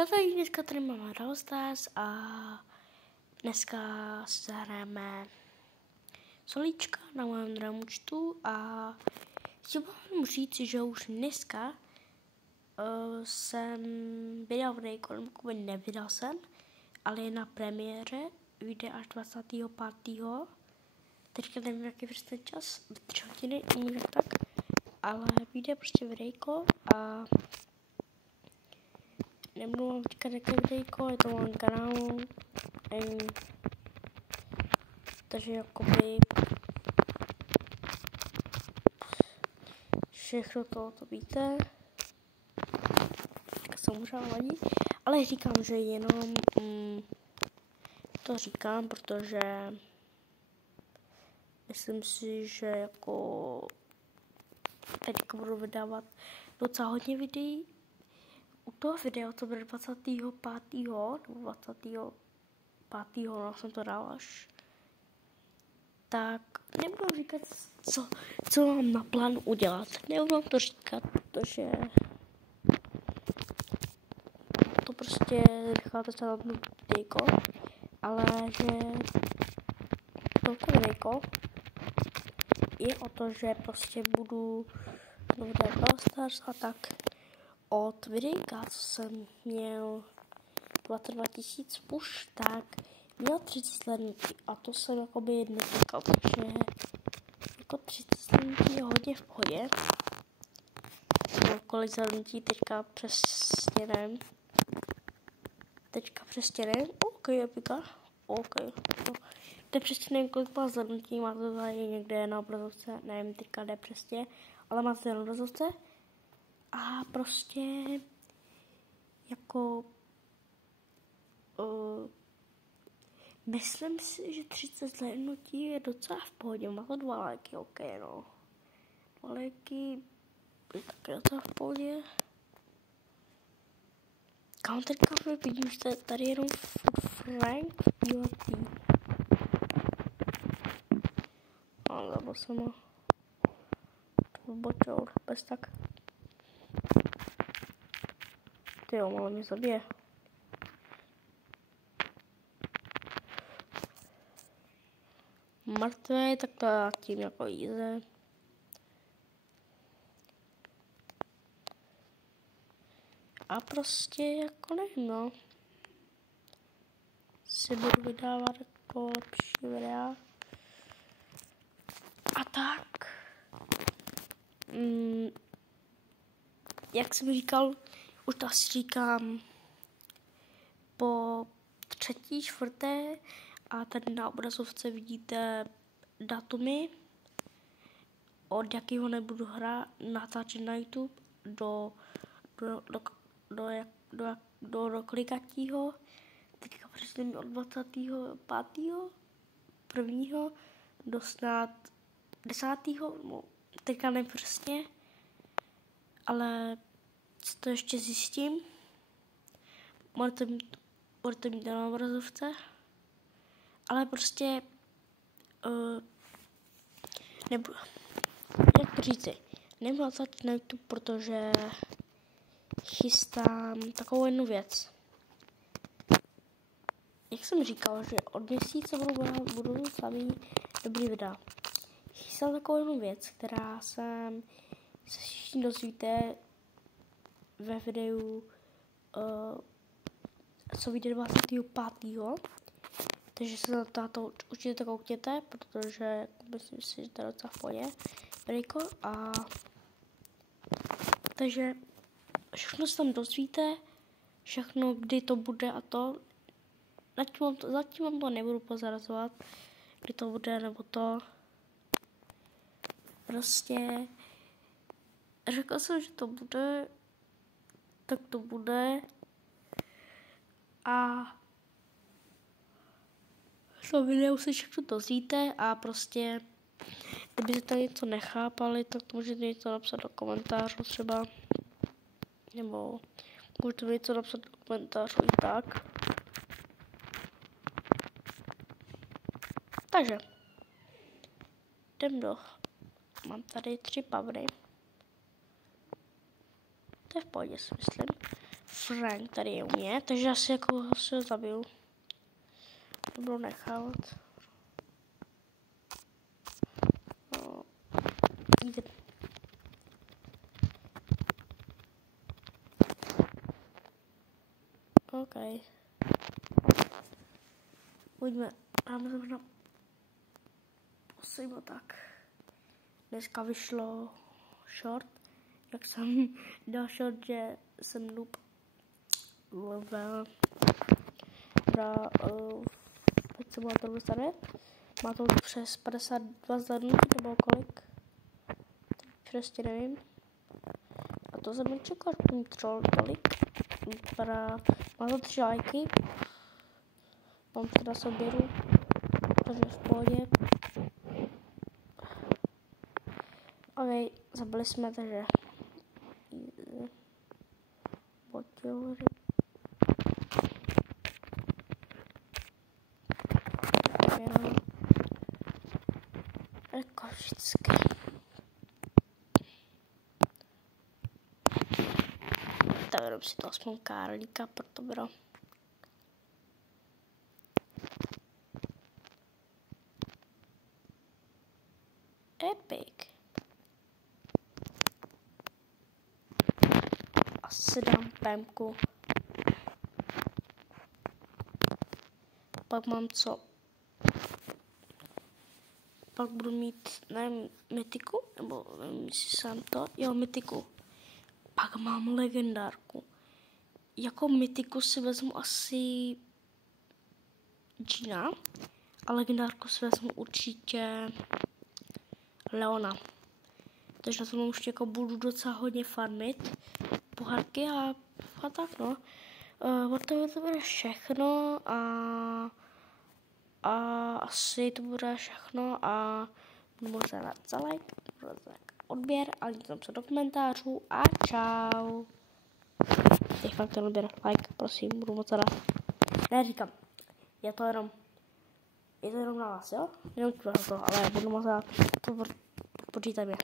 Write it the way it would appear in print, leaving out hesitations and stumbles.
Já tady dneska tady mám Brawl Stars a dneska se hrajeme solíčka na mém druhém účtu a chtěl vám říct, že už dneska jsem vydal videjko, nebo nevydal jsem, ale je na premiéře, vyjde až 25. Teďka nevím, jaký přesně čas, 3 hodiny, nevím tak, ale vyjde prostě videjko a nebudu vám říkat, jaké videjko, je to na mém kanálu, takže jakoby všechno to víte, teďka se možná vadí, ale říkám, že jenom to říkám, protože myslím si, že jako teďka budu vydávat docela hodně videí. U toho videa to bude 25. nebo 25. No, jsem to dal až. Tak nebudu říkat, co mám na plánu udělat. Nebudu vám to říkat, protože to prostě necháte se na videjko, ale že toto videjko je o to, že prostě budu dělat Brawl Stars a tak. Od videjka, co jsem měl 22 000 push, tak měl 30 slednutí a to jsem jakoby neříkal, protože jako 30 slednutí je hodně v pohodě. Kolik slednutí teďka přesně nevím. OK, epika. OK. No. Teď přesně nevím, kolik má slednutí, má to tady někde na obrazovce, nevím teďka kde přesně, ale má to na obrazovce. A prostě jako myslím si, že 30 zhlédnutí je docela v pohodě. Má to 2 lajky, OK, no. 2 lajky je také docela v pohodě. Kam teďka vidím, že tady jenom Frank Pilatý. A zabil jsem ho. Bočour, bez tak. Tyjo, ale mě zabije. Mrtvej, tak to já tím jako jíze. A prostě jako nevím, no. Si budu vydávat jako lepší videa. A tak. Jak jsem říkal, už to asi říkám po 3., 4. a tady na obrazovce vidíte datumy, od jakého nebudu natáčet na YouTube do kolikatího. Teďka přesně od 25. 1. do snad 10. No, teďka nevím přesně, ale to ještě zjistím. Budete mít na obrazovce. Ale prostě nebudu, jak to říci, nebudu natáčet na YouTube, protože chystám takovou jednu věc. Jak jsem říkal, že od měsíce budu samý dobrý videa. Chystám takovou jednu věc, která se všichni dozvíte ve videu, co vyjde 25. Takže se na to určitě koukněte, protože myslím si, že to je docela v pohodě. Videjko a takže všechno se tam dozvíte, všechno, kdy to bude a to. Zatím vám to nebudu pozarazovat, kdy to bude nebo to. Prostě řekl jsem, že to bude, tak to bude a to videu se všechno dozvíte a prostě, kdybyste něco nechápali, tak to můžete něco napsat do komentářů třeba, nebo můžete něco napsat do komentářů i tak. Takže, mám tady 3 powery. To je v pohodě, si myslím. Frank tady je u mě, takže asi jako se zabiju. To budu nechávat. No. Jde. OK. Pojďme. Dáme to možná. Posejme tak. Dneska vyšlo short. Jak jsem dal short, že jsem noob. Teď se má to dostane. Má to přes 52 zhlédnutí, nebo kolik? Přesně nevím. A to jsem nečekal, troll tolik. Má to 3 lajky. Mám teda soběru. Takže v pohodě. OK, zabili jsme, takže botělory. Jako vždycky. Tak jenom si to aspoň Karlíka, proto bro. Epic. Asi dám pemku. Pak mám co? Pak budu mít, nevím, mytiku? Nebo nevím, jestli jsem to. Jo, mytiku. Pak mám legendárku. Jako mytiku si vezmu asi Gina. A legendárku si vezmu určitě Leona. Takže na tom už jako budu docela hodně farmit pohárky a tak no. To bude všechno a asi to bude všechno a můžete dát za like, odběr a tam se do komentářů a čau. Teď fakt ten odběr, like, prosím, budu moc rád. Ne, říkám, je to jenom na vás, jo? Jenom to, ale budu moc rád, počítaj mě.